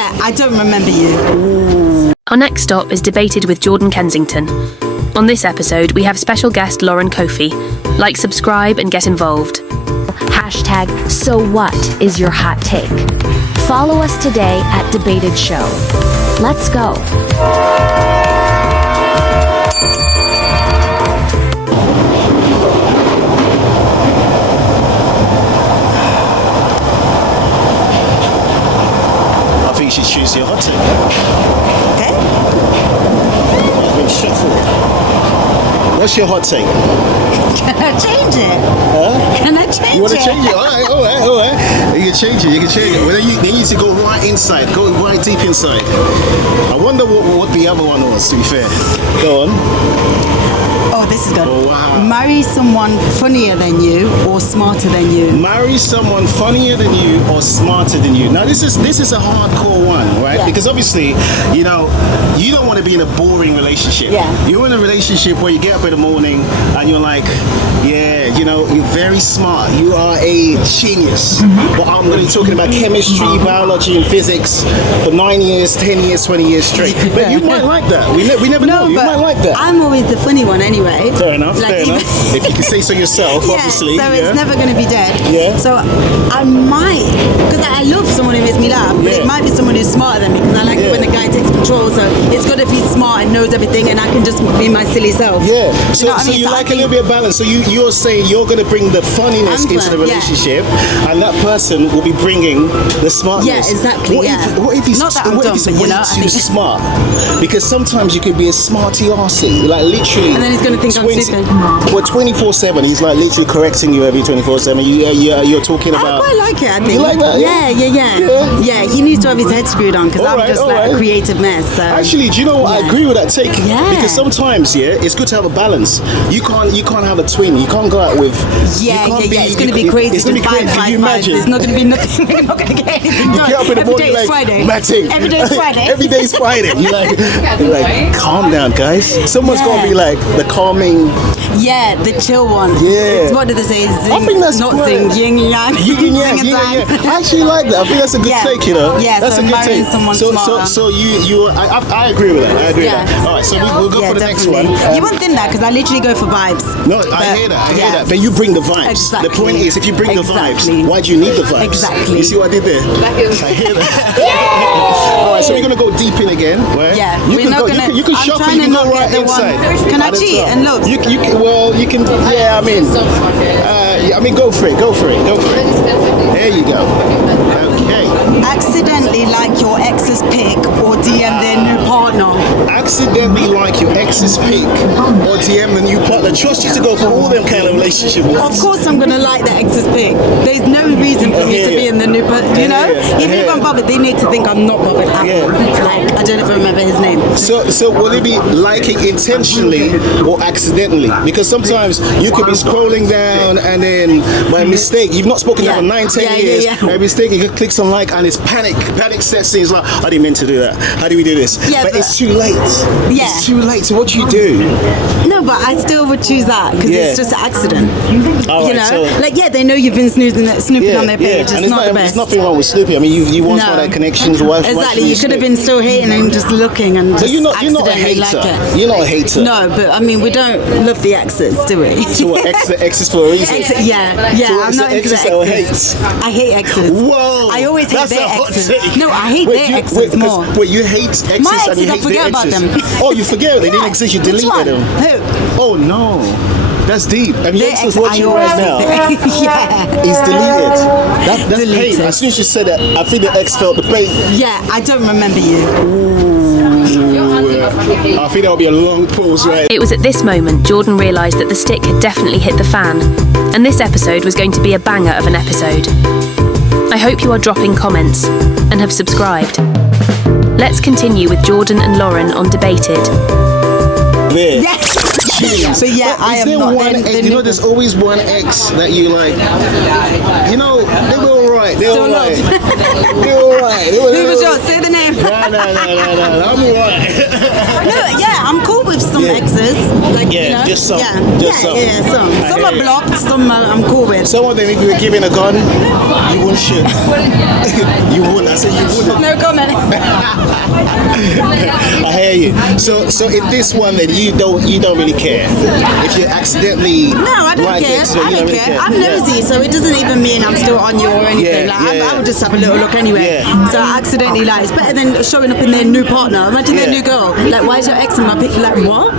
Yeah, I don't remember you. Ooh. Our next stop is Debated with Jordan Kensington. On this episode, we have special guest Lauren Cofie. Like, subscribe and get involved. Hashtag so what is your hot take? Follow us today at Debated Show. Let's go. I think you should choose your hot take. Okay. I've been shuffled. What's your hot take? Can I change it? Huh? Can I change it? You want to change it? All right. You can change it. Well, then you need to go right inside. Go right deep inside. I wonder what the other one was, to be fair. Go on. Oh, this is good. Oh, wow. Marry someone funnier than you or smarter than you. Marry someone funnier than you or smarter than you. Now, this is a hardcore one, right? Yeah. Because obviously, you don't want to be in a boring relationship. Yeah. You're in a relationship where you get up in the morning and you're like, yeah, you're very smart. You are a genius. Mm-hmm. But I'm going to be talking about chemistry, biology, and physics for 9 years, 10 years, 20 years straight. But you might like that. We never know. You might like that. I'm always the funny one anyway. Fair enough. If you can say so yourself, yeah, obviously. So it's never going to be dead. Yeah. So I might, because I love someone who makes me laugh, but it might be someone who's smarter than me, because I like it when the guy takes control. So it's got to be smart and knows everything, and I can just be my silly self. Yeah. So, you know what I mean? you So like a little bit of balance. So you're saying you're going to bring the funniness into the relationship, and that person will be bringing the smartness. Yeah, exactly. What if he's not that I'm dumb, but way too smart? Because sometimes you could be a smarty arsey, like literally. And then he's going to think I'm stupid. Well, 24/7, he's like literally correcting you every 24/7. You're talking about. I quite like it. I think. You like that? Yeah. He needs to have his head screwed on, because I'm just like a creative mess. So. Actually, do you know what? I agree with that take. Yeah. Because sometimes, it's good to have a balance. You can't have a twin. You can't go out with. It's going to be crazy. It's going to be crazy. Can you imagine? There's not going to be nothing. We're not going to get anything done. You get up in the morning like Friday. Matting. Every day is Friday. Every day is Friday. You're like, calm down, guys. Someone's got to be like the calming. Yeah, the chill one. Yeah. What do they say? Zing, I think that's not great. zing, yin yang. Yin yang. I actually like that. I think that's a good take, Yeah, that's so a good take. So I agree with that. All right, so we'll go for the next one. You won't think that, because I literally go for vibes. No, I hear that. But you bring the vibes. Exactly. The point is, if you bring the vibes, why do you need the vibes? Exactly. You see what I did there? I hear that. All right, so we're gonna go deep in again. Right? Yeah. You can shuffle. You can go right inside. Can I cheat and look? You can. Yeah, I mean, go for it. There you go. Okay. Accidentally like your ex's pic or DM their new partner. Accidentally like your ex's pic or DM the new partner. Trust you to go for all them kind of relationship ones. Of course I'm going to like the ex's pic. There's no reason for me to be in the new partner, you know? Even if I'm bothered, they need to think I'm not bothered at all. Like, I don't know if I remember his name. So will it be liking intentionally or accidentally? Because sometimes you could be scrolling down and then by mistake, you've not spoken to them for 9-10 years. By mistake, you click on like and it's panic sets in. It's like, I didn't mean to do that. How do we do this? But it's too late. Yeah. It's too late. So what do you do? No, but I still would choose that, because it's just an accident. All right, you know? They know you've been snooping on their page. And it's not the best. There's nothing wrong with snooping. I mean, you once had that connections. Exactly. You could have been still hating and just looking and just you're not a hater. like it. You're not a hater. No, but I mean, we don't love the exes, do we? So what, exes for a reason? Yeah. So I'm not into the exes. I hate exes. Whoa. I always hate their exes. Take. No, I hate their exes more. Wait, you hate exes? My and you exes, I hate forget about exes. them. Oh, you forget they didn't exist. You deleted them. Who? Oh no. That's deep. And your ex is watching right now. Yeah. He's deleted. That's Deleted. pain. As soon as you said that, I think the ex felt the pain. Yeah, I don't remember you. I think that'll be a long pause, right? It was at this moment Jordan realised that the stick had definitely hit the fan, and this episode was going to be a banger of an episode. I hope you are dropping comments and have subscribed. Let's continue with Jordan and Lauren on Debated. There. Yes. So yeah, I am not. There's always one ex that you like. They were alright. right. They're Still all right. love. They're all right. Who was yours? Say the name. No. I'm all right. No, yeah, I'm cool with some exes. Like, Yeah, you know? just some. Yeah, Just some. Some are blocked, some I'm cool with. Some of them, if you were given a gun, you wouldn't shoot. You wouldn't. I said you wouldn't. No comment. I hear you. So in this one, then you don't really care if you accidentally. No, I don't like care. it, so I you don't really care. I'm nosy, so it doesn't even mean I'm still on you or anything. I would just have a little look anyway. Yeah. So I accidentally it's better than showing up in their new partner. Imagine their new girl. Like, why is your ex in my picture? Like, what?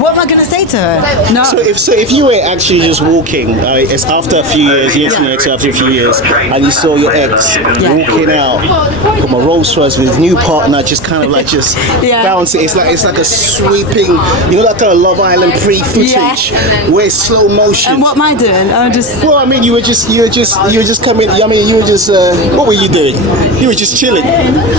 What am I gonna say to her? No. So if you were actually just walking, it's after a few years, you get to know ex after a few years, and you saw your ex walking out from a Rolls Royce with his new partner, just kind of like just bouncing. It's like a sweeping, you know, that kind of Love Island pre-footage where it's slow motion. And what am I doing? I'm just. Well, I mean, you were just coming. I mean, you were just. What were you doing? You were just chilling.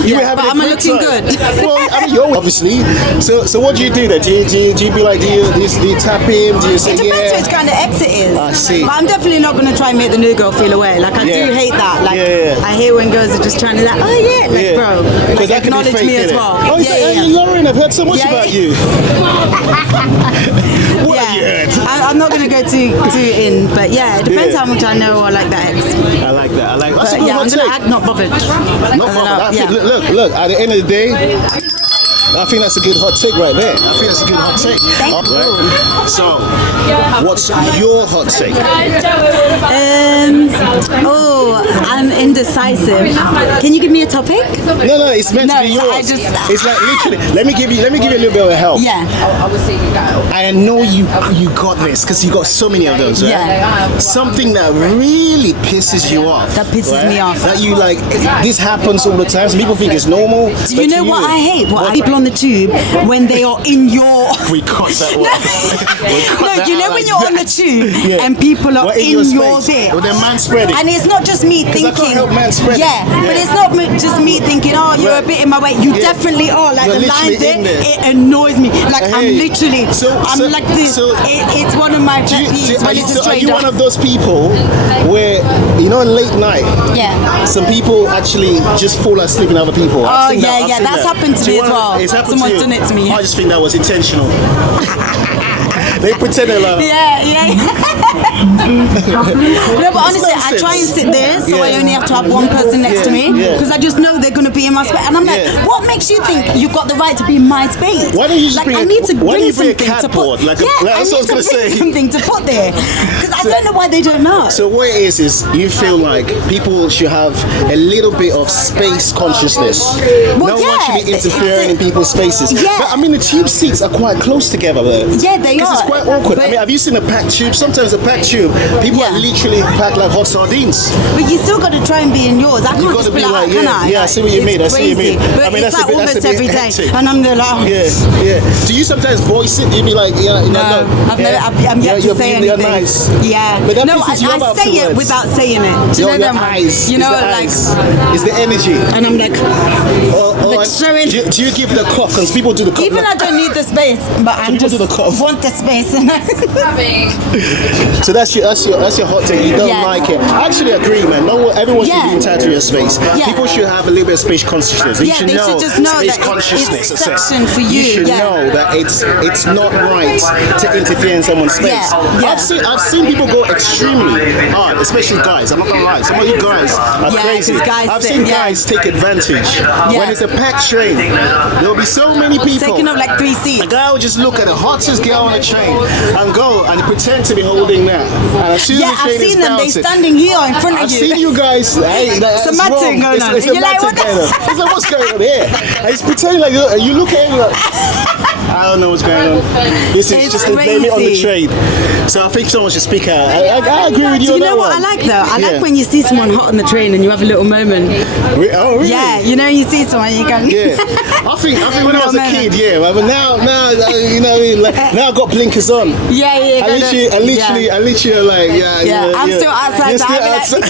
You were having but a I'm great looking time. good. Well, I mean, you're obviously. So what do you do then? Do you be like, do you tap him? Do you say It depends which kind of ex it is. I see. But I'm definitely not going to try and make the new girl feel away. Like, I do hate that. Like, I hear when girls are just trying to bro, like, that can be acknowledge fake, me as innit? well. Oh, hey, Lauren, I've heard so much about you. What have you heard? I'm not going to go too in, but it depends how much I know or like that ex. I like that. That's a But good I'm hot going to take. act not bothered. No problem. Look. At the end of the day, I think that's a good hot take right there. Thank you. Right. So, what's your hot take? I'm indecisive. Can you give me a topic? No, it's meant to be yours. It's like literally. Let me give you a little bit of help. Yeah. I know you got this because you got so many of those, right? Yeah. Something that really pisses you off. That pisses me off. That you like. This happens all the time. Some people think it's normal. Do you know what I hate? People on the tube when they are in your. We cut that one. No, you know when you're on the tube and people are in your bit. Well, they're man spreading. And it's not just me thinking. I can't help man spreading. But it's not just me thinking, oh, you're a bit in my way. You definitely are. Like You're the line literally there, in there. it annoys me. Like I'm literally, I'm so- like this. so- It's one of my pet peeves when it's a Are straight you up. one of those people where, you know, late night, some people actually just fall asleep in other people? I've seen that. That's happened to me as well. It's happened Someone's to you. done it to me. I just think that was intentional. They pretend they're like. No, but honestly, I try and sit there so I only have to have one person next to me because I just know they're going to be in my space. And I'm like, what makes you think you've got the right to be in my space? Why don't you just bring I need to why don't bring you bring a something to catboard? put. That's what I was gonna say. Something to put there because I don't know why they don't know. So what it is you feel like people should have a little bit of space consciousness. No one should be interfering in people's spaces. But I mean, the tube seats are quite close together though. Yeah, they are. Because it's quite awkward. I mean, have you seen a packed tube? Sometimes a packed tube, people are literally packed like hot sardines. But you still got to try and be in yours. I can't just be like, can I? Yeah, I see what you mean. I see what you mean. But I mean, it's that's like almost every day. hectic. And I'm there like, Yeah. Do you sometimes voice it? You'd be like, I'm yet to say anything. You're nice. Yeah. But that no, pisses you off I say it afterwards. without saying it. Do you know your them? eyes. You know, like like. It's the energy. And I'm like, Or showing. do you give the cough? Because people do the cough. Even I don't need the space, but I just want the space. So that's your hot take. You don't like it. I actually agree, man. Everyone should be entitled to your space. People should have a little bit of space consciousness. You should they know should just know space that consciousness. it's section for you. You should know that it's not right to interfere in someone's space. I've seen people go extremely hard, especially guys. I'm not gonna lie. Some of you guys are crazy. I've seen guys take advantage. When it's a packed train, there'll be so many people taking up like 3 seats. A guy will just look at the hottest girl on the train and go and pretend to be holding that. And as soon as the train I've seen them. They're bouncing, standing here in front of you. I've seen you guys. Hey, it's a mad thing going on. It's a mad thing going on. It's like, what's going on here? And he's pretending like you look at him like, I don't know what's going on. This is just a blame it on the train. So I think someone should speak out. I agree with you. Do you know what I like though? I like when you see someone hot on the train and you have a little moment. Oh really? Yeah, you know, you see someone you go. Yeah. I think when I was a kid, but now you know, like, now I've got blinkers on. Yeah. I literally like, I'm still outside. You're still outside.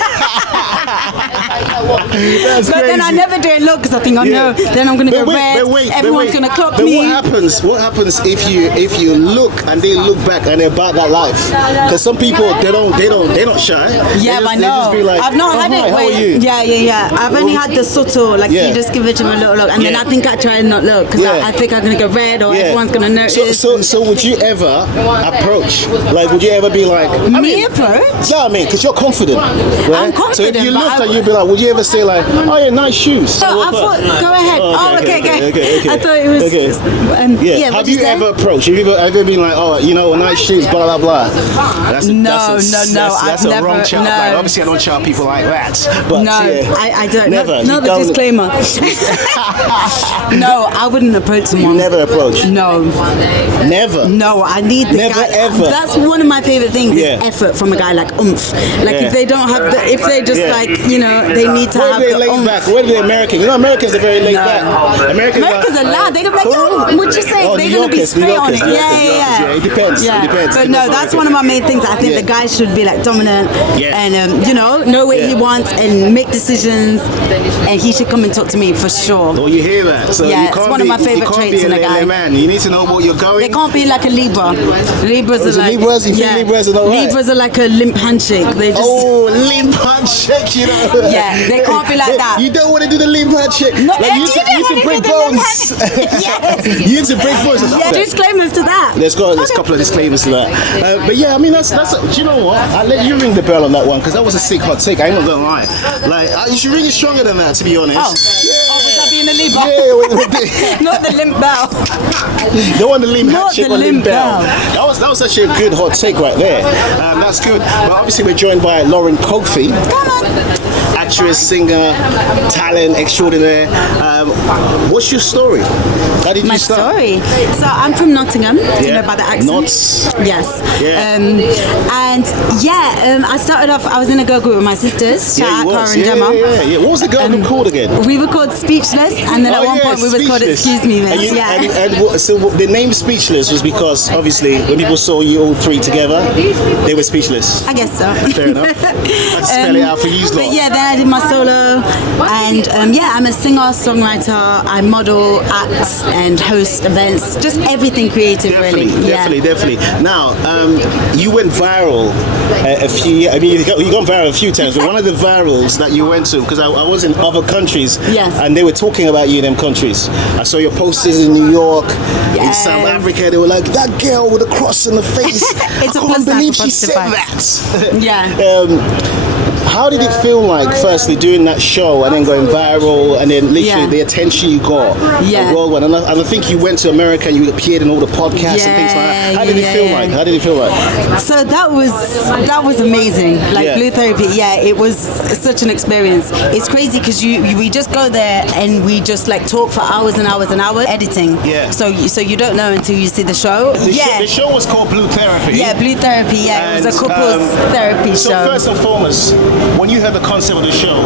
That's But then I crazy. never do it look because I think, no, then I'm going to go red. Everyone's going to clock me. What happens if you look and they look back and they're about that life? Because some people they're not shy. Yeah, I know. They just be like, I've not had hi, it. how are you? Yeah. I've only had the subtle, like you just give it to me a little look, and then I think I try and not look because I think I'm going to go red or everyone's going to notice. So would you ever approach? Like, would you ever be like approach? Yeah, I mean, because you're confident, right? I'm confident. So if you looked and you'd be like, would you ever say like, oh yeah, nice shoes? No, I thought, go ahead. Okay. I thought it was. Yeah. Have you ever approached? Have you ever been like, oh, nice shoes, blah blah blah? That's a wrong child. Like, obviously, I don't tell people like that. But I don't. Never. No, the disclaimer. No, I wouldn't approach someone. You never approach. No. Never. No, I need the never guy. Ever. That's one of my favorite things. Is effort from a guy like oomph. Like if they don't have if they just like they need to have the oomph. Back? Where are the Americans? Americans are very laid back. Americans are loud. They're gonna be like, yo, what you say? They're gonna be straight on it. Yeah. It depends. Yeah. It depends. But no, that's one of my main things. I think the guy should be like dominant and know what he wants and make decisions. And he should come and talk to me for sure. Oh, you hear that? So it's one of my favorite traits in a guy. Man, you need to know what you're going. They can't be like a Libra. Libras are like Libras. You think Libras are not right? Libras are like a limp handshake. They just limp handshake. Yeah, they can't be like that. You don't want to do the limp handshake. No, like you used to break bones. Yes. You used to break bones. Yeah, disclaimers to that. There's a couple of disclaimers to that. But yeah, I mean that's. Do you know what? I'll let you ring the bell on that one because that was a sick hot take. I ain't not gonna lie. Like you should ring it stronger than that, to be honest. Was that being a Libra? Yeah, not the limp bell. Don't want the limp handshake or limp bell. bell. That was actually a good hot take right there. That's good. But obviously we're joined by Lauren Cofie. Come on. Actress, singer, talent extraordinaire. What's your story? How did you start? My story? So I'm from Nottingham. Do you know about the accent? Yes. Yeah. I started off, I was in a girl group with my sisters. Shout out Cara and Gemma. Yeah. What was the girl group called again? We were called Speechless, and then at one point we were called Excuse Me Miss. So the name Speechless was because obviously when people saw you all three together, they were speechless. I guess so. Fair enough. I'd spell it out for you, But yeah, then I did my solo, and I'm a singer, songwriter. I model, act, and host events. Just everything creative, really. Definitely. Now, you went viral a few. I mean, you gone viral a few times. But one of the virals that you went to, because I was in other countries, and they were talking about you in them countries. I saw your posters in New York, in South Africa. They were like, that girl with a cross in the face. I can't believe she said that. Yeah. How did it feel like, firstly, doing that show and then going viral and then literally the attention you got worldwide? And I think you went to America and you appeared in all the podcasts and things like that. How did it feel like? So that was amazing. Like Blue Therapy, it was such an experience. It's crazy because we just go there and we just like talk for hours and hours and hours editing. Yeah. So you don't know until you see the show. The show was called Blue Therapy. Yeah, Blue Therapy. Yeah, it was a couples therapy show. So first and foremost, when you heard the concept of the show,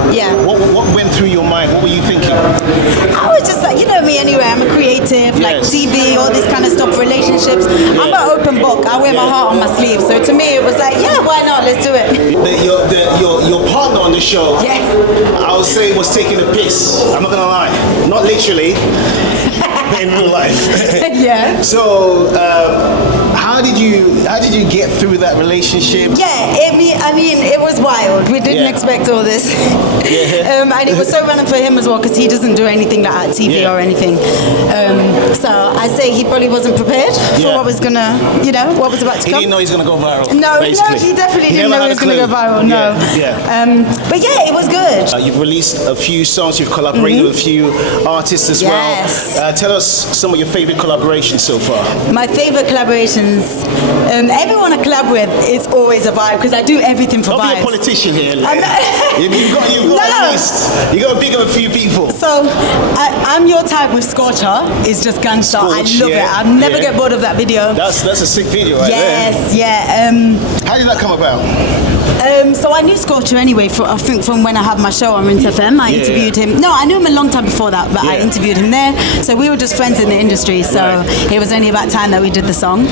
what went through your mind? What were you thinking? I was just like, you know me anyway, I'm a creative, like TV, all this kind of stuff, relationships. I'm an open book. I wear my heart on my sleeve. So to me, it was like, why not? Let's do it. Your partner on the show, I would say, was taking the piss. I'm not gonna lie, not literally, but in real life. So, how did you get through that relationship? I mean, it was wild. We didn't expect all this. And it was so random for him as well because he doesn't do anything like that, TV or anything. So I say he probably wasn't prepared for what was gonna, what was about to come. He didn't know he was gonna go viral. No, he definitely didn't know he was gonna go viral. No. But it was good. You've released a few songs. You've collaborated with a few artists as well. Tell us some of your favorite collaborations so far. My favorite collaborations. Everyone I collab with is always a vibe because I do everything for vibes. Don't be a politician here. You've got at least. You got to pick up a few people. So I'm your type with Scorcher. It's just gangster. I love it. I'll never get bored of that video. That's a sick video right there. Yes. How did that come about? So I knew Scorcher anyway. I think from when I had my show on Rinse FM, I interviewed him. No, I knew him a long time before that, but I interviewed him there. So we were just friends in the industry. So it was only about time that we did the song.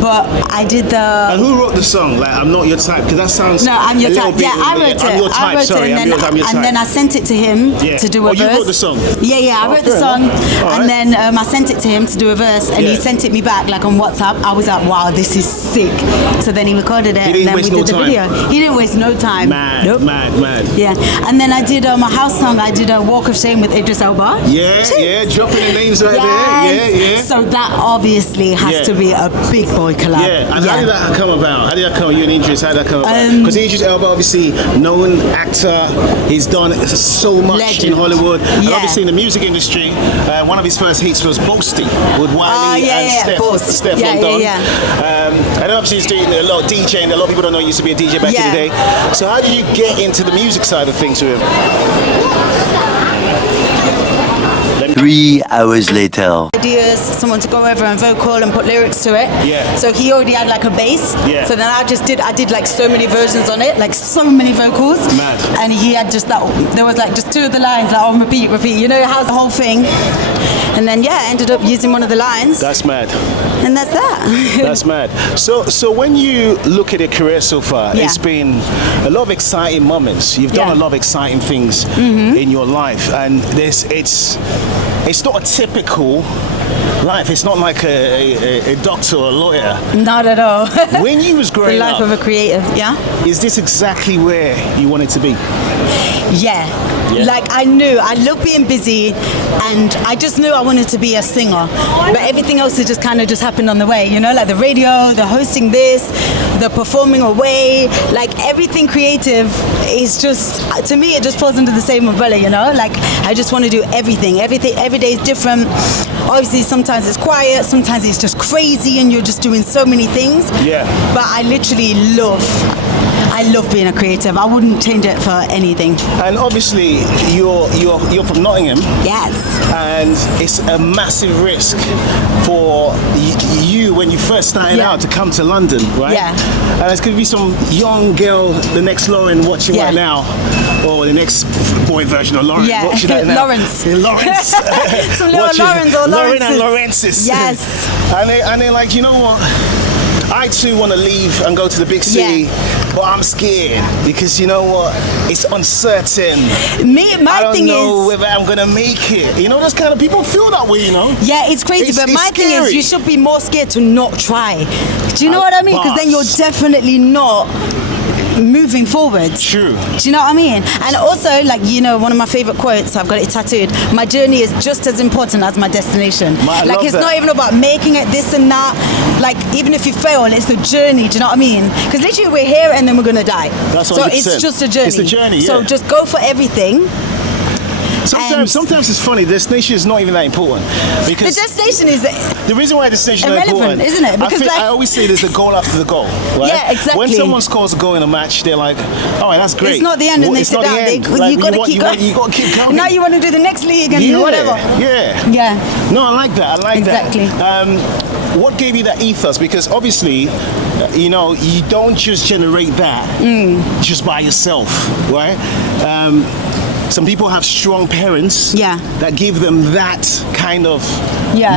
but I did the. And who wrote the song? Like, I'm Not Your Type, because that sounds. No, I'm Your Type. Yeah, I wrote it. I'm Your Type. Sorry, I'm Your Type. And then I sent it to him to do a verse. You wrote the song? Yeah, I wrote the song, and then I sent it to him to do a verse, and he sent it me back like on WhatsApp. I was like, wow, this is sick. So then he recorded it, and then we did the video. He didn't waste no time. Mad. Yeah, and then I did my house song. I did a Walk of Shame with Idris Elba. Yeah, dropping the names right there. Yeah. So that obviously has to be a big boy collab. Yeah, and how did that come about? How did that come? You and Idris, how did that come about? Because Idris Elba, obviously known actor, he's done so much in Hollywood, and obviously in the music industry. One of his first hits was Boasting with Wiley and Steph London. And obviously he's doing a lot of DJing. A lot of people don't know he used to be a DJ back in the day. So how did you get into the music side of things with him? 3 hours later. Ideas, someone to go over and vocal and put lyrics to it. Yeah. So he already had like a bass. Yeah. So then I did like so many versions on it, like so many vocals. Mad. And he had just that, there was like just two of the lines, like on repeat. You know, how's the whole thing? And then I ended up using one of the lines. That's mad. And that's that. That's mad. So when you look at your career so far, it's been a lot of exciting moments. You've done a lot of exciting things in your life, and it's not a typical life. It's not like a doctor or a lawyer. Not at all. When you was growing up, the life of a creative, is this exactly where you wanted to be? Yeah. Like I knew, I love being busy, and I just knew I wanted to be a singer. But everything else has just kind of just happened on the way, you know, like the radio, the hosting this, the performing away, like everything creative is just, to me, it just falls under the same umbrella, you know? Like I just want to do everything. Every day is different. Obviously, sometimes it's quiet, sometimes it's just crazy, and you're just doing so many things. Yeah. But I literally love being a creative. I wouldn't change it for anything. And obviously, you're from Nottingham. Yes. And it's a massive risk for you when you first started out to come to London, right? Yeah. And there's going to be some young girl, the next Lauren, watching right now, or the next boy version of Lauren watching right now. Lawrence. Some little Laurens or Lawrences. Lauren and Lawrences. Yes. And they're like, you know what? I too want to leave and go to the big city, but I'm scared because you know what? It's uncertain. I don't know whether I'm gonna make it. You know, those kind of people feel that way, you know? Yeah, it's crazy. But my thing is, you should be more scared to not try. Do you know what I mean? Because then you're definitely not moving forward. True. Do you know what I mean? And also, like, you know, one of my favorite quotes, I've got it tattooed, my journey is just as important as my destination. Like, it's not even about making it this and that. Like, even if you fail, it's the journey. Do you know what I mean? Because literally we're here and then we're gonna die. That's 100%. So it's just a journey. It's a journey, So just go for everything. Sometimes it's funny. The destination is not even that important because the destination is the reason why the destination is important, isn't it? Because I always say there's a goal after the goal. Right? Yeah, exactly. When someone scores a goal in a match, they're like, "Oh, that's great." It's not the end, and they sit down. You got to keep going. You got to keep going. Now you want to do the next league and whatever. Yeah. No, I like that. I like that. Exactly. What gave you that ethos? Because obviously, you know, you don't just generate that just by yourself, right? Some people have strong parents that give them that kind of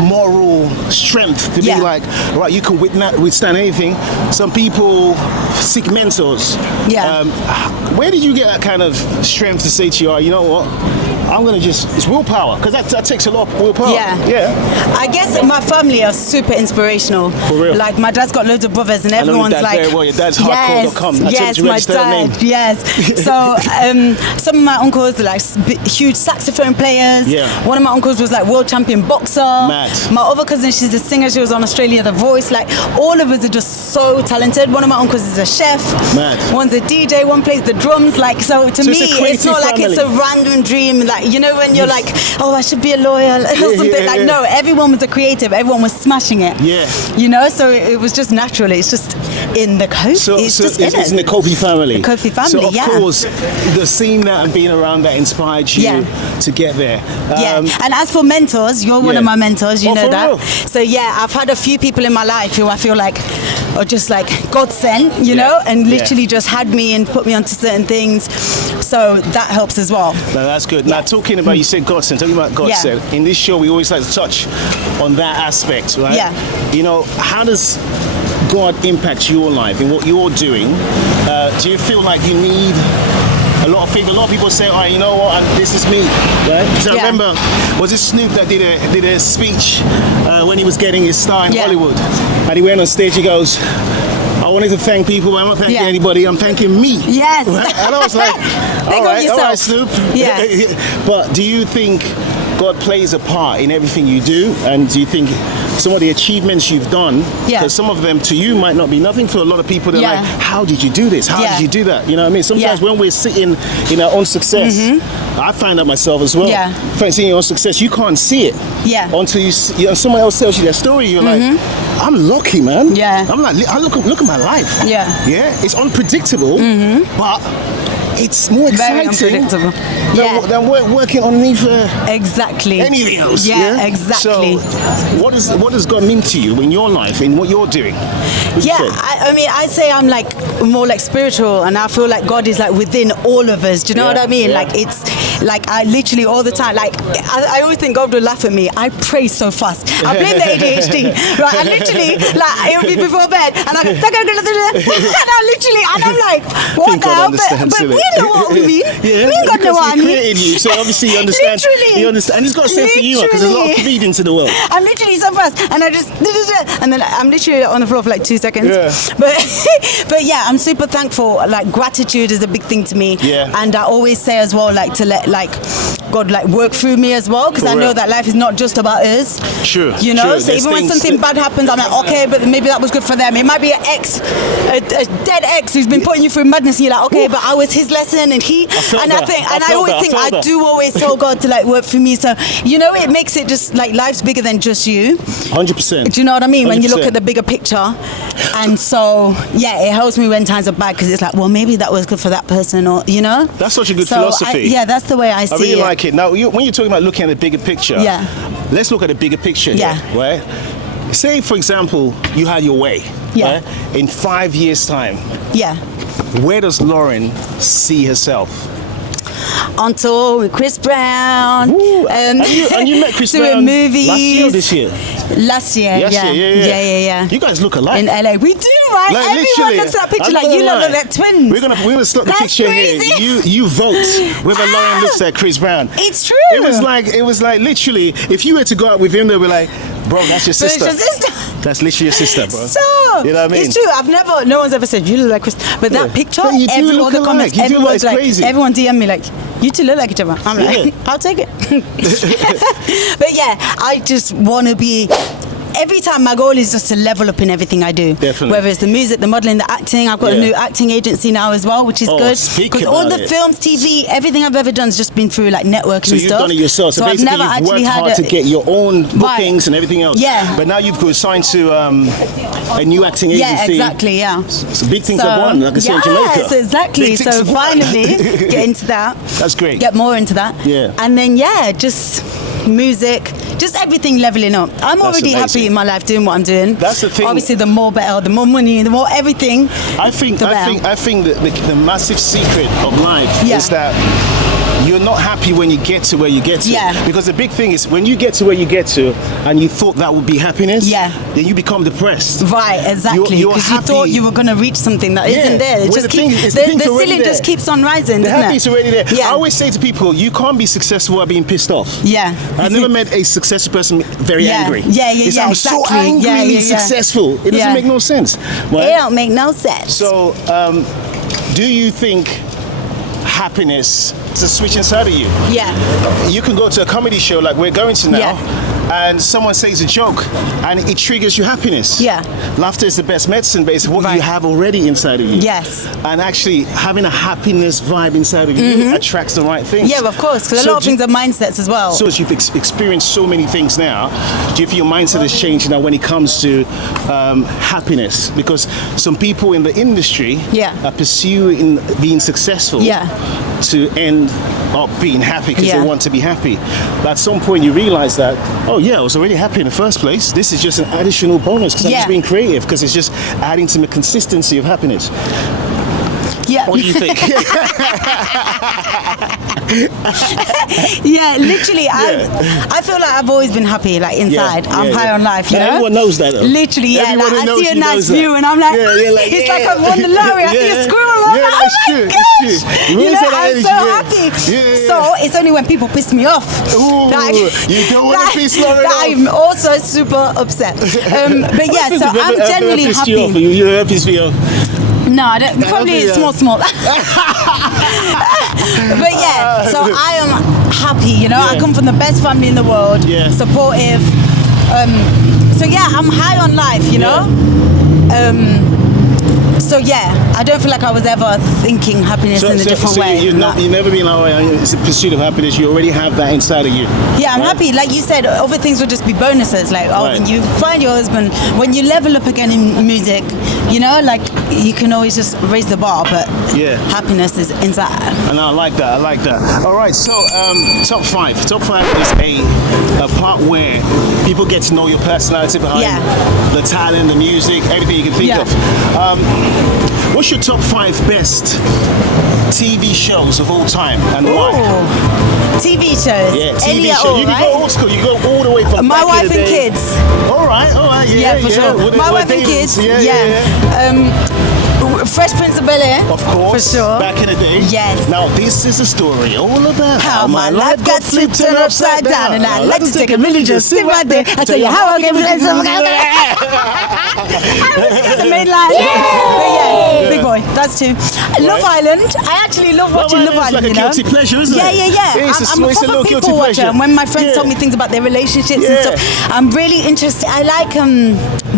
moral strength to be like, right, you can withstand anything. Some people seek mentors. Where did you get that kind of strength to say to you, you know what? I'm gonna it's willpower, because that takes a lot of willpower. I guess my family are super inspirational. For real. Like my dad's got loads of brothers, and everyone's like, very well. Your dad's hardcore.com. Yes, my dad. Yes. So some of my uncles are like huge saxophone players. One of my uncles was like world champion boxer. Mad. My other cousin, she's a singer. She was on Australia The Voice. Like all of us are just so talented. One of my uncles is a chef. Mad. One's a DJ. One plays the drums. Like so to me, it's not like it's a random dream. Like, you know, when you're like, oh, I should be a lawyer or something. No, everyone was a creative. Everyone was smashing it. You know, so it was just natural. It's just in the Cofie. It's in the Cofie family. The Cofie family, so of course, the seeing that and being around that inspired you to get there. And as for mentors, you're one of my mentors. You know that. Real? So I've had a few people in my life who I feel like are just like God sent, you know, and literally just had me and put me onto certain things. So that helps as well. No, that's good. Now, talking about, you said God sent, talking about God sent, in this show we always like to touch on that aspect, right? You know, how does God impact your life in what you're doing? Do you feel like you need a lot of things? A lot of people say, "Oh, you know what? This is me." Right? So I remember, was it Snoop that did a speech when he was getting his star in Hollywood, and he went on stage. He goes, "I wanted to thank people, but I'm not thanking anybody. I'm thanking me." Yes. And I was like, all right, Snoop. Yeah. But do you think God plays a part in everything you do? And do you think some of the achievements you've done, because some of them to you might not be nothing, for a lot of people they're like, how did you do this? How did you do that? You know what I mean? Sometimes when we're sitting in our own success, I find that myself as well. Seeing your own success, you can't see it until you someone else tells you their story. You're like, I'm lucky, man. I'm like, look at my life. It's unpredictable, but it's more exciting than working underneath anything else. Exactly. So what does God mean to you in your life, in what you're doing? I mean, I say I'm like more like spiritual, and I feel like God is like within all of us. Do you know what I mean? Like it's like I literally all the time, like I always think God will laugh at me. I pray so fast. I blame the ADHD, right? I literally, like, it would be before bed, and I go, and I'm like, what the hell? But we know what we mean. We ain't got no one. He created you, so obviously you understand. Literally. And he's got a sense of humor, because there's a lot of comedians in the world. I'm literally so fast, and I just, and then I'm literally on the floor for like 2 seconds. But yeah, I'm super thankful. Like, gratitude is a big thing to me. And I always say as well, like, to let like God like work through me as well, because I know that life is not just about us. You know, so even when something bad happens, I'm like, okay, but maybe that was good for them. It might be an ex, a dead ex who's been putting you through madness, and you're like, okay, but I was his lesson, and I do always tell God to like work for me. So you know, it makes it just like life's bigger than just you. 100%. Do you know what I mean? 100%. When you look at the bigger picture, and so it helps me when times are bad, because it's like, well, maybe that was good for that person, or you know. That's such a good philosophy. That's the way I see it. I really like it. Now, when you're talking about looking at the bigger picture, let's look at the bigger picture here, right? Say, for example, you had your way, right? In 5 years' time, where does Lauren see herself? On tour with Chris Brown. And you met Chris Brown movies. Last year or this year? Last year, yeah. You guys look alike. In LA. We do, right? Like, everyone looks at that picture like, you look like twins. We're gonna slot the picture crazy. here. You vote whether Lauren looks like Chris Brown. It's true. It was like literally, if you were to go out with him, they'd be like, bro, that's your sister. That's literally your sister, bro. So, you know what I mean? It's true. No one's ever said you look like Chris. But that picture, everyone, the comments, everyone's like, crazy. Everyone DM me like, you two look like each other. I'm like, I'll take it. But yeah, I just want to be. Every time my goal is just to level up in everything I do. Definitely. Whether it's the music, the modeling, the acting. I've got a new acting agency now as well, which is good. Because all the films, TV, everything I've ever done has just been through like networking and stuff. So you've done it yourself. So basically you've worked hard to get your own bookings and everything else. Yeah. But now you've got signed to a new acting agency. Yeah, exactly, It's a big thing to have won, like I said in Jamaica. Yes, exactly. So finally get into that. That's great. Get more into that. Yeah. And then just music, just everything leveling up. I'm already happy in my life doing what I'm doing. That's the thing. Obviously, the more better, the more money, the more everything. I think the massive secret of life is that you're not happy when you get to where you get to. Yeah. Because the big thing is when you get to where you get to and you thought that would be happiness, then you become depressed. Right, exactly. Because you thought you were going to reach something that isn't there. It just the ceiling just keeps on rising, the doesn't happiness already there. I always say to people, you can't be successful at being pissed off. Yeah. I've never met a successful person very angry. I'm exactly. So angrily successful. It doesn't make no sense. Right? It don't make no sense. So, do you think happiness is a switch inside of you? Yeah. You can go to a comedy show like we're going to now, and someone says a joke, and it triggers your happiness. Yeah. Laughter is the best medicine, but it's what you have already inside of you. Yes. And actually, having a happiness vibe inside of you attracts the right things. Yeah, of course, because a lot of things are mindsets as well. So as you've experienced so many things now, do you feel your mindset has changed now when it comes to happiness? Because some people in the industry are pursuing being successful to end up being happy because they want to be happy. But at some point you realize that, oh yeah, I was already happy in the first place. This is just an additional bonus because I'm just being creative, because it's just adding to the consistency of happiness. Yeah. What do you think? Yeah, literally, I feel like I've always been happy, like inside. I'm high on life, you know? Everyone knows that, though. Literally, yeah. Everyone Like, who I knows see a you nice knows that. view and I'm like, it's like I've won the lottery. I see a squirrel, I'm like, that's oh my true. gosh. It's true. You know, Really I'm say so that happy. energy, yeah. So it's only when people piss me off. Ooh, you don't want to piss Lauren off. I'm also super upset. But yeah, so I'm genuinely happy. You're happy for you. No, I don't. Probably small. But yeah, so I am happy, you know. I come from the best family in the world, supportive. So yeah, I'm high on life, you know. So yeah, I don't feel like I was ever thinking happiness in a different way. You've never been like, it's a pursuit of happiness. You already have that inside of you. Yeah, I'm happy. Like you said, other things will just be bonuses. Like, when you find your husband, when you level up again in music, you know, like you can always just raise the bar, but happiness is inside. And I like that. All right, so top five. Top five is a part where people get to know your personality behind the talent, the music, everything you can think of. What's your top 5 best TV shows of all time and why? TV shows? Yeah, TV shows. All, you can go old school. You go all the way from My back Wife in the and day. Kids. All right, yeah, for sure. My Wife and Kids. Fresh Prince of Bel-Air. Of course. For sure. Back in the day. Yes. Now this is a story all about how my life got flipped and upside down, and I'd like to take a minute just sit right there. I tell you how I gave it the main line. Yeah, big boy. That's 2. Love Island. I actually love watching Love Island. It's like a guilty pleasure, isn't it? Yeah. I'm a proper people watcher. And when my friends tell me things about their relationships and stuff, I'm really interested. I like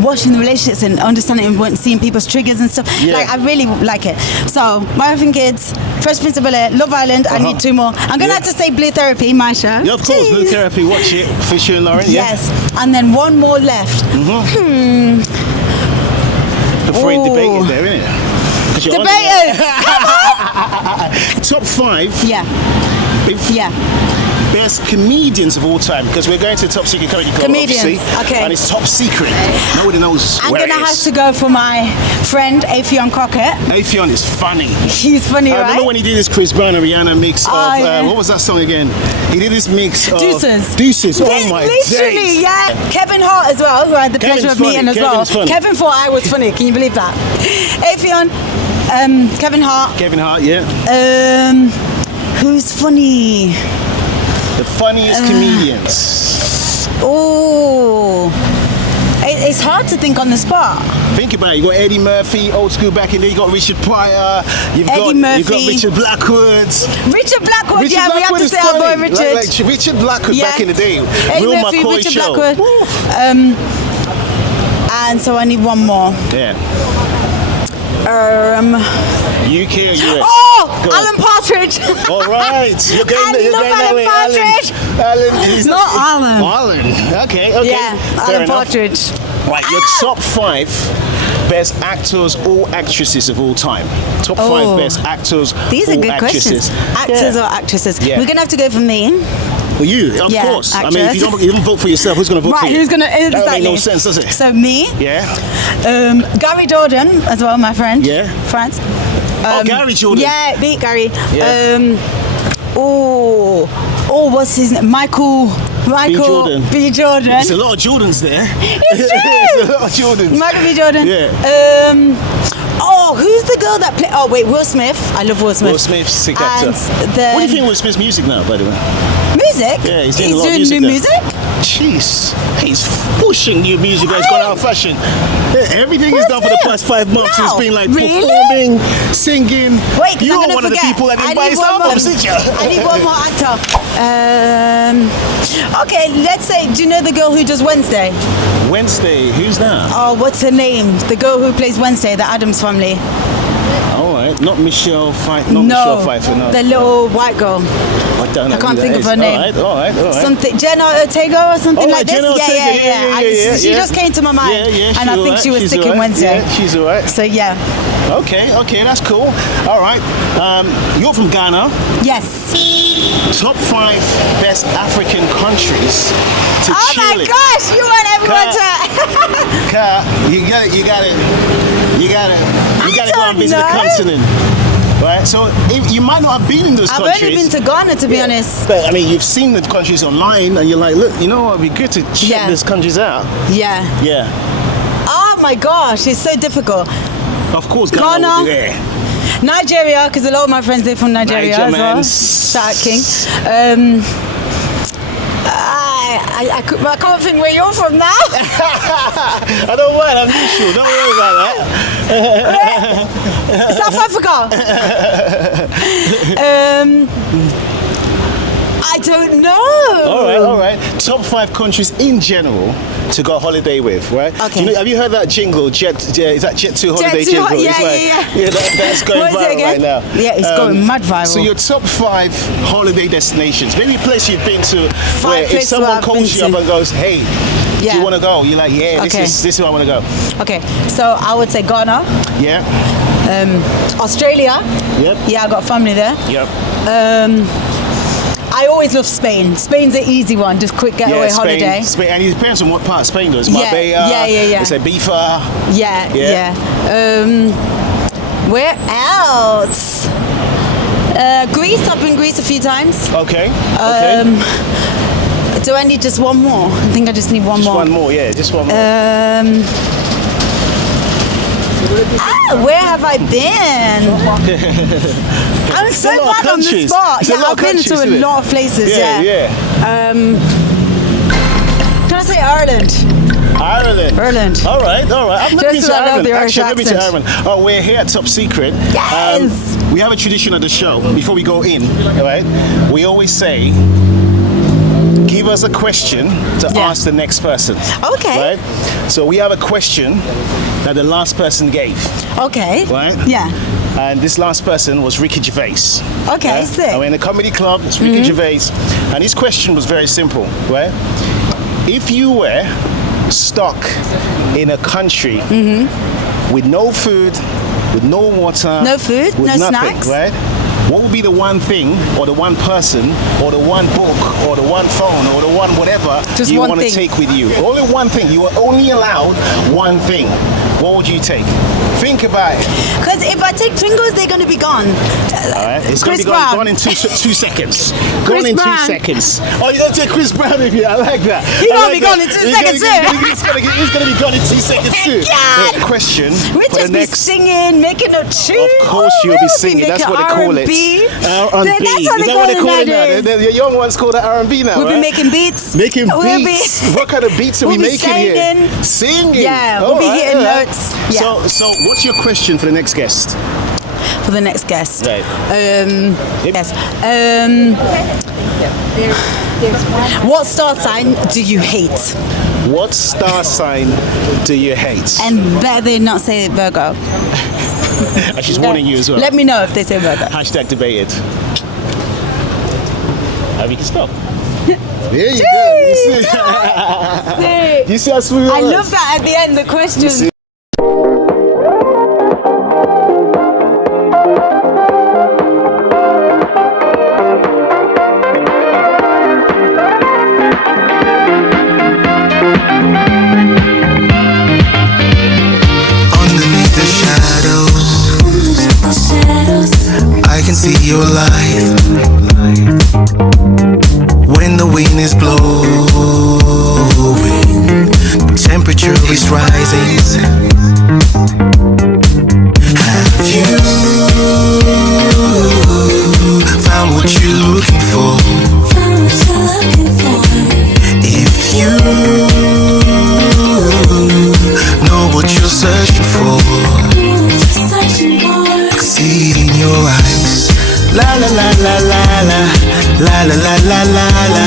watching the relationships and understanding and seeing people's triggers and stuff. Like, I really like it. So, My Wife and Kids, Fresh Prince of Bel-Air, Love Island. I need 2 more. I'm going to have to say Blue Therapy, my show. Yeah, of course. Blue Therapy. Watch it. Fisher and Lauren. Yes. And then 1 more left. Before you debate it there, innit? Debate it! Top 5. Yeah. Best comedians of all time, because we're going to Top Secret Comedy Club, Comedians, obviously, okay. and it's top secret. Nobody knows I'm where gonna it is. have to go for my friend Afion Crockett. Afion is funny. He's funny, right? I remember when he did this Chris Brown and Rihanna mix of what was that song again? He did this mix of Deuces. Oh my literally, days. Yeah. Kevin Hart as well, who I had the pleasure of meeting as well. Kevin thought I was funny. Can you believe that? Afion, Kevin Hart. Kevin Hart, yeah. Who's funny? The funniest comedians. Oh, it's hard to think on the spot. Think about it. You got Eddie Murphy, old school back in there. You got Richard Pryor. You've got Richard Blackwood. Richard Blackwood, we have to say our boy Richard. Like Richard Blackwood back in the day. Eddie Murphy, McCoy Richard show. Blackwood. And so I need 1 more. Yeah. UK or US? Oh, Alan Partridge. All right, you're going that way. Alan, he's not Alan. Alan. Okay. Yeah, Fair Alan enough. Partridge. Right, your top 5 best actors or actresses of all time. Top 5 best actors. These are good questions. Actors or actresses. Yeah. We're gonna have to go for me. Well, you, of course. Actress. I mean, if you don't vote for yourself, who's going to vote for you? Right, who's going to... Exactly. That makes no sense, does it? So, me. Yeah. Gary Jordan, as well, my friend. Yeah. France. Gary Jordan. Yeah, beat Gary. Yeah. What's his name? Michael B. Jordan. There's a lot of Jordans there. It's true. There's a lot of Jordans. Michael B. Jordan. Yeah. Who's the girl that played... Oh, wait, Will Smith. I love Will Smith. Will Smith, sick actor. What do you think of Will Smith's music now, by the way? Music? Yeah, he's doing a lot of music new now. music? Jeez, he's pushing new music that's gone out of fashion. Everything he's done for the past 5 months has been like performing, singing. Wait, you I'm are one of the people that didn't buy his albums, did you? I need 1 more actor. Okay, let's say, do you know the girl who does Wednesday? Wednesday, who's that? Oh, what's her name? The girl who plays Wednesday, the Addams Family. All right, not Michelle Pfeiffer. Michelle Pfeiffer, no. The little white girl. I don't know. I can't think of her name. All right. Something Jenna Ortega or something like this. Yeah. She just came to my mind, and I think she was sick in Wednesday. Yeah, she's all right. So yeah. Okay, that's cool. All right. You're from Ghana. Yes. Top 5 best African countries to chill in. Oh my gosh, you want everyone to... You got it. You got to go and visit the continent. right? So you might not have been in those countries. I've only been to Ghana, to be honest. But I mean, you've seen the countries online, and you're like, look, you know what? It'd be good to check these countries out. Yeah. Yeah. Oh my gosh, it's so difficult. Of course, Ghana will be there. Nigeria, because a lot of my friends are from Nigeria as well. Shout out King. I can't think where you're from now. I don't mind, I'm neutral. Don't worry about that. South Africa. I don't know. All right. Top 5 countries in general to go holiday with, right? Okay. Have you heard that jingle? Is that Jet2 holiday jingle? Yeah. That's going viral right now. Yeah, it's going mad viral. So your top 5 holiday destinations, maybe a place you've been to where if someone calls you up and goes, hey, do you want to go? You're like, this is where I want to go. Okay, so I would say Ghana. Yeah. Australia. Yep. Yeah, I got family there. Yep. I always love Spain. Spain's an easy one, just quick getaway holiday. Spain, and it depends on what part of Spain goes. Marbella, it's Ibiza. Yeah. Where else? Greece. I've been Greece a few times. Okay. Do I need just one more? I think I just need one more. Just one more, yeah. Just one more. Where have I been? I'm so bad on the spot. Yeah, I've been to a lot of places. Yeah. Can I say Ireland? Ireland. All right. I've never been to Ireland. Actually, I've never been to Ireland. Oh, we're here at Top Secret. Yes. We have a tradition of the show. Before we go in, right? We always say, give us a question to ask the next person. Okay. Right? So we have a question that the last person gave. Okay. Right? Yeah. And this last person was Ricky Gervais. Okay, sick. And we're in a comedy club, it's Ricky Gervais. And his question was very simple, right? If you were stuck in a country with no food, with no water, no food, with no nothing, snacks, right? What would be the one thing, or the one person, or the one book, or the one phone, or the one whatever you want to take with you? Only one thing. You are only allowed one thing. What would you take? Think about it. Because if I take Pringles, they're going to be gone. All right, it's going to be gone in 2 seconds. Gone in 2 seconds. Oh, you don't take Chris Brown with you. I like that. He's going to be gone in 2 seconds too. He's going to be gone in 2 seconds too. God. Question. We'll just be singing, making a tune. Of course you'll be singing. That's what they call it. R&B. That's what they call it now. The young ones call that R&B now. We'll be making beats. Making beats. What kind of beats are we making here? Singing. Yeah, we'll be hitting notes. Yeah. So what's your question for the next guest? For the next guest. Right. Yes. What star sign do you hate? What star sign do you hate? And better they not say Virgo. And she's warning you as well. Let me know if they say Virgo. Hashtag debated. And we can stop. There you Jeez, go. You see how smooth I love that at the end, the question. I can see your light when the wind is blowing, temperature is rising. Have you found what you're looking for? If you know what you're searching for, I can see it in your eyes. La la la la la la, la la la la la la,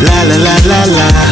la la la la la.